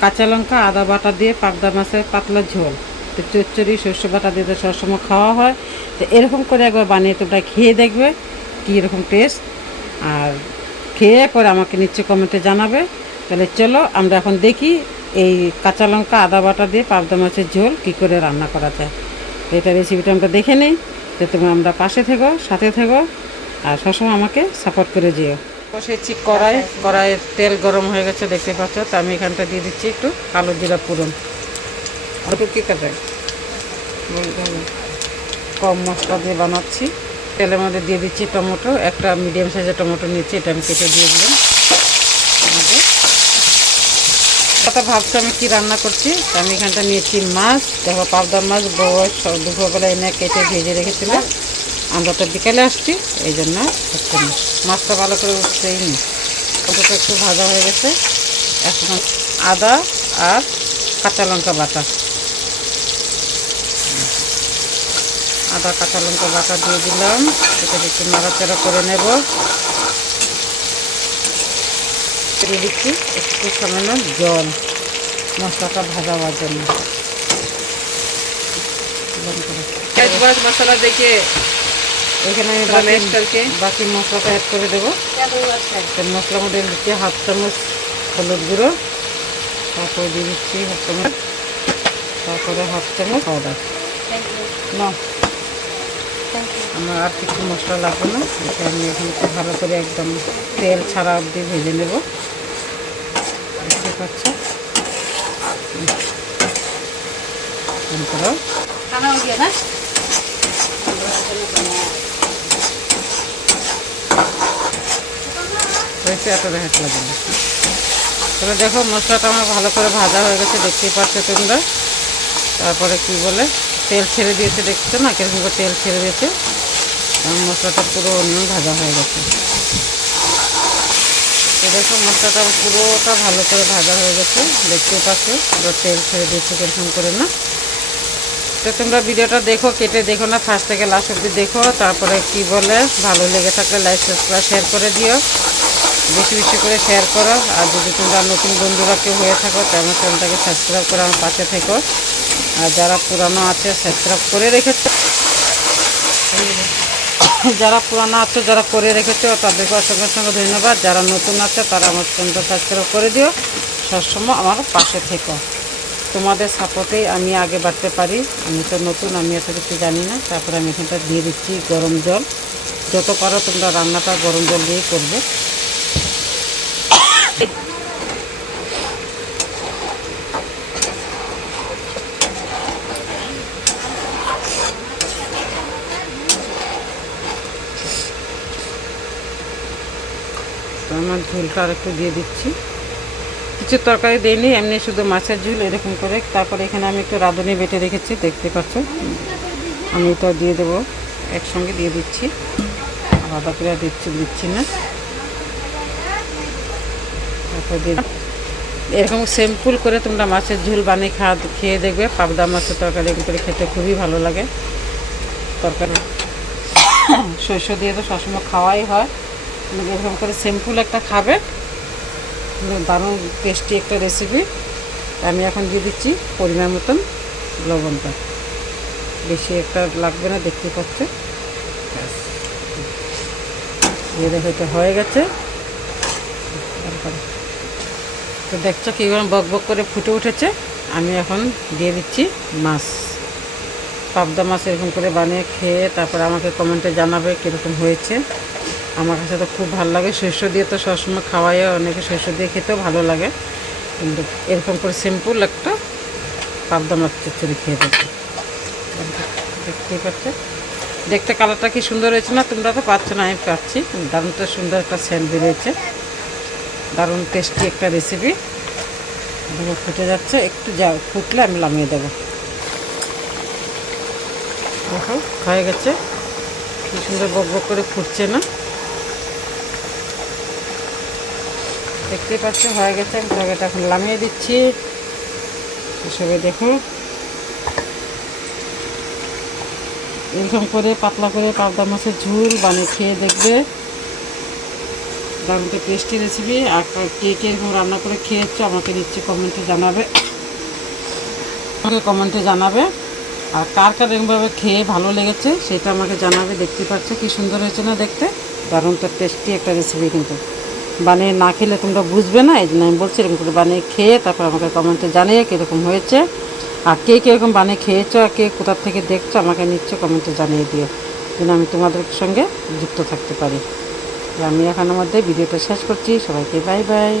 কাঁচা লঙ্কা আদা বাটা দিয়ে পাবদা মাছের পাতলা ঝোল। তো চচ্চড়ি শস্য বাটা দিয়ে তো সবসময় খাওয়া হয়, তো এরকম করে একবার বানিয়ে তোমরা খেয়ে দেখবে কী রকম টেস্ট, আর খেয়ে পরে আমাকে নিচে কমেন্টে জানাবে। তাহলে চলো আমরা এখন দেখি এই কাঁচা লঙ্কা আদা বাটা দিয়ে পাবদা মাছের ঝোল কী করে রান্না করা যায়। এটা রেসিপিটা আমরা দেখে নিই। তো তুমি আমরা পাশে থেকো, সাথে থেকো, আর সবসময় আমাকে সাপোর্ট করে যেও। বসেছি কড়াইয়ের তেল গরম হয়ে গেছে দেখতে পাচ্ছ। তো আমি এখানটা দিয়ে দিচ্ছি একটু কালো জিরা ফোড়ন। একটু কী কাটে কম মশলা দিয়ে বানাচ্ছি। তেলের মধ্যে দিয়ে দিচ্ছি টমেটো, একটা মিডিয়াম সাইজের টমেটো নিচ্ছি, এটা আমি কেটে দিয়ে দিলাম। কথা ভাবছি আমি কী রান্না করছি। তো আমি এখানটা নিয়েছি মাছ, দেখো পাবদা মাছ দুপুরবেলা এনে কেটে ভেজে রেখেছিলাম। আমরা তো বিকালে আসছি, এই জন্য হচ্ছে না, মাছটা ভালো করে উঠছেই নি। কতটা একটু ভাজা হয়ে গেছে। এখন আদা আর কাঁচা লঙ্কা বাটা, আদা কাঁচা লঙ্কা বাটা দিয়ে দিলাম। এটাকে একটু নাড়াচাড়া করে নেব। দিয়ে দিচ্ছি একটু সামান্য জল মশলাটা ভাজা হওয়ার জন্য। মশলা দেখে এখানে আমি বাকি মশলাটা অ্যাড করে দেবো। মশলার মধ্যে দিচ্ছি হাফ চামচ হলুদ গুঁড়ো, তারপরে দিয়ে দিচ্ছি হাফ চামচ, তারপরে হাফ চামচ পাউডার। না আমার আর কিছু মশলা লাগবে না। এটা আমি এখন খুব ভালো করে একদম তেল ছাড়া অবধি ভেজে নেব। দেখতে পাচ্ছ হয়েছে, এত দেখা লাগবে না। তবে দেখো মশলাটা আমার ভালো করে ভাজা হয়ে গেছে, দেখতেই পাচ্ছ তোমরা। তারপরে কি বলে তেল ছেড়ে দিয়েছে, দেখছো না কিরকম করে তেল ছেড়ে দিয়েছে। মশলাটা পুরো অনিয়ন ভাজা হয়ে গেছে। তো দেখো মশলাটা পুরোটা ভালো করে ভাজা হয়ে গেছে, দেখতেই পাচ্ছ পুরো তেল ছেড়ে দিয়েছে কিরকম করে না। তো তোমরা ভিডিওটা দেখো, কেটে দেখো না, ফার্স্ট থেকে লাস্ট অবধি দেখো। তারপরে কি বলে ভালো লেগে থাকলে লাইক সাবস্ক্রাইব শেয়ার করে দিও, বেশি বেশি করে শেয়ার করো। আর যদি তোমরা নতুন বন্ধুরা কেউ হয়ে থাকো তো আমার চ্যানেলটাকে সাবস্ক্রাইব করে আমার পাশে থেকো। আর যারা পুরানো আছে সাবস্ক্রাইব করে রেখেছো, যারা পুরানো আছে যারা করে রেখেছো তাদেরকে অসংখ্য সঙ্গে ধন্যবাদ। যারা নতুন আছে তারা আমার চ্যানেলটা সাবস্ক্রাইব করে দিও, সবসময় আমার পাশে থেকো। তোমাদের সাপোর্টেই আমি আগে বাড়তে পারি। আমি তো নতুন, আমি এত কিছু জানি না। তারপরে আমি এখানটা দিয়ে দিচ্ছি গরম জল। যত পারো তোমরা রান্নাটা গরম জল দিয়েই করবে। আমার ঝোলটা আর একটু দিয়ে দিচ্ছি, কিছু তরকারি দিইনি, এমনি শুধু মাছের ঝোল এরকম করে। তারপরে এখানে আমি একটু রাঁধুনি বেটে রেখেছি, দেখতে পাচ্ছ। আমি তো দিয়ে দেবো, একসঙ্গে দিয়ে দিচ্ছি, আলাদা করে দিচ্ছি না। তারপর দিয়ে এরকম সিম্পল করে তোমরা মাছের ঝোল বানিয়ে খেয়ে দেখবে। পাবদা মাছের তরকারি এরকম করে খেতে খুবই ভালো লাগে। তরকারি শস্য দিয়ে তো সবসময় খাওয়াই হয়, এরকম করে সিম্পল একটা খাবে, দারুণ টেস্টি একটা রেসিপি। আমি এখন দিয়ে দিচ্ছি পরিমাণ মতন লবণটা, বেশি একটা লাগবে না, দেখতে পাচ্ছে। দিয়ে দেখো এটা হয়ে গেছে। তো দেখছো কীভাবে বক বক করে ফুটে উঠেছে। আমি এখন দিয়ে দিচ্ছি মাছ, পাবদা মাছ এরকম করে বানিয়ে খেয়ে তারপর আমাকে কমেন্টে জানাবে কীরকম হয়েছে। আমার কাছে তো খুব ভালো লাগে, শস্য দিয়ে তো সবসময় খাওয়াই, অনেকে শস্য দিয়ে খেতেও ভালো লাগে, কিন্তু এরকম করে সিম্পল একটা পাবদা মাছ চচ্চড়ি খেয়ে দেখো। দেখতেই পাচ্ছে, দেখতে কালারটা কি সুন্দর হয়েছে না? তোমরা তো পাচ্ছ না, আমি পাচ্ছি। দারুণটা সুন্দর একটা সেন্ট বেরিয়েছে, দারুণ টেস্টি একটা রেসিপি। ফুটে যাচ্ছে, একটু ফুটলে আমি নামিয়ে দেবো। দেখো হয়ে গেছে, কি সুন্দর বক বক করে ফুটছে না? দেখতেই পাচ্ছ হয়ে গেছে। আমি তরকারিটা এখন নামিয়ে দিচ্ছি। এসবে দেখো এরকম করে পাতলা করে পাবদা মাছের ঝোল বানিয়ে খেয়ে দেখবে, দারুণ একটা টেস্টি রেসিপি। আর কে কে এরকম রান্না করে খেয়েছো আমাকে নিশ্চয়ই কমেন্টে জানাবে, আমাকে কমেন্টে জানাবে। আর কার কার এরকমভাবে খেয়ে ভালো লেগেছে সেটা আমাকে জানাবে। দেখতে পাচ্ছ কি সুন্দর হয়েছে না দেখতে, দারুণ তো টেস্টি একটা রেসিপি। কিন্তু বানিয়ে না খেলে তোমরা বুঝবে না, এই জন্য আমি বলছি এরকম করে বানিয়ে খেয়ে তারপর আমাকে কমেন্টে জানিয়ে কীরকম হয়েছে। আর কে কীরকম বানিয়ে খেয়েছো আর কে কোথা থেকে দেখছো আমাকে নিশ্চয়ই কমেন্টে জানিয়ে দিও, যেন আমি তোমাদের সঙ্গে যুক্ত থাকতে পারি। আমি এখানের মধ্যে ভিডিওটা শেষ করছি। সবাইকে বাই বাই।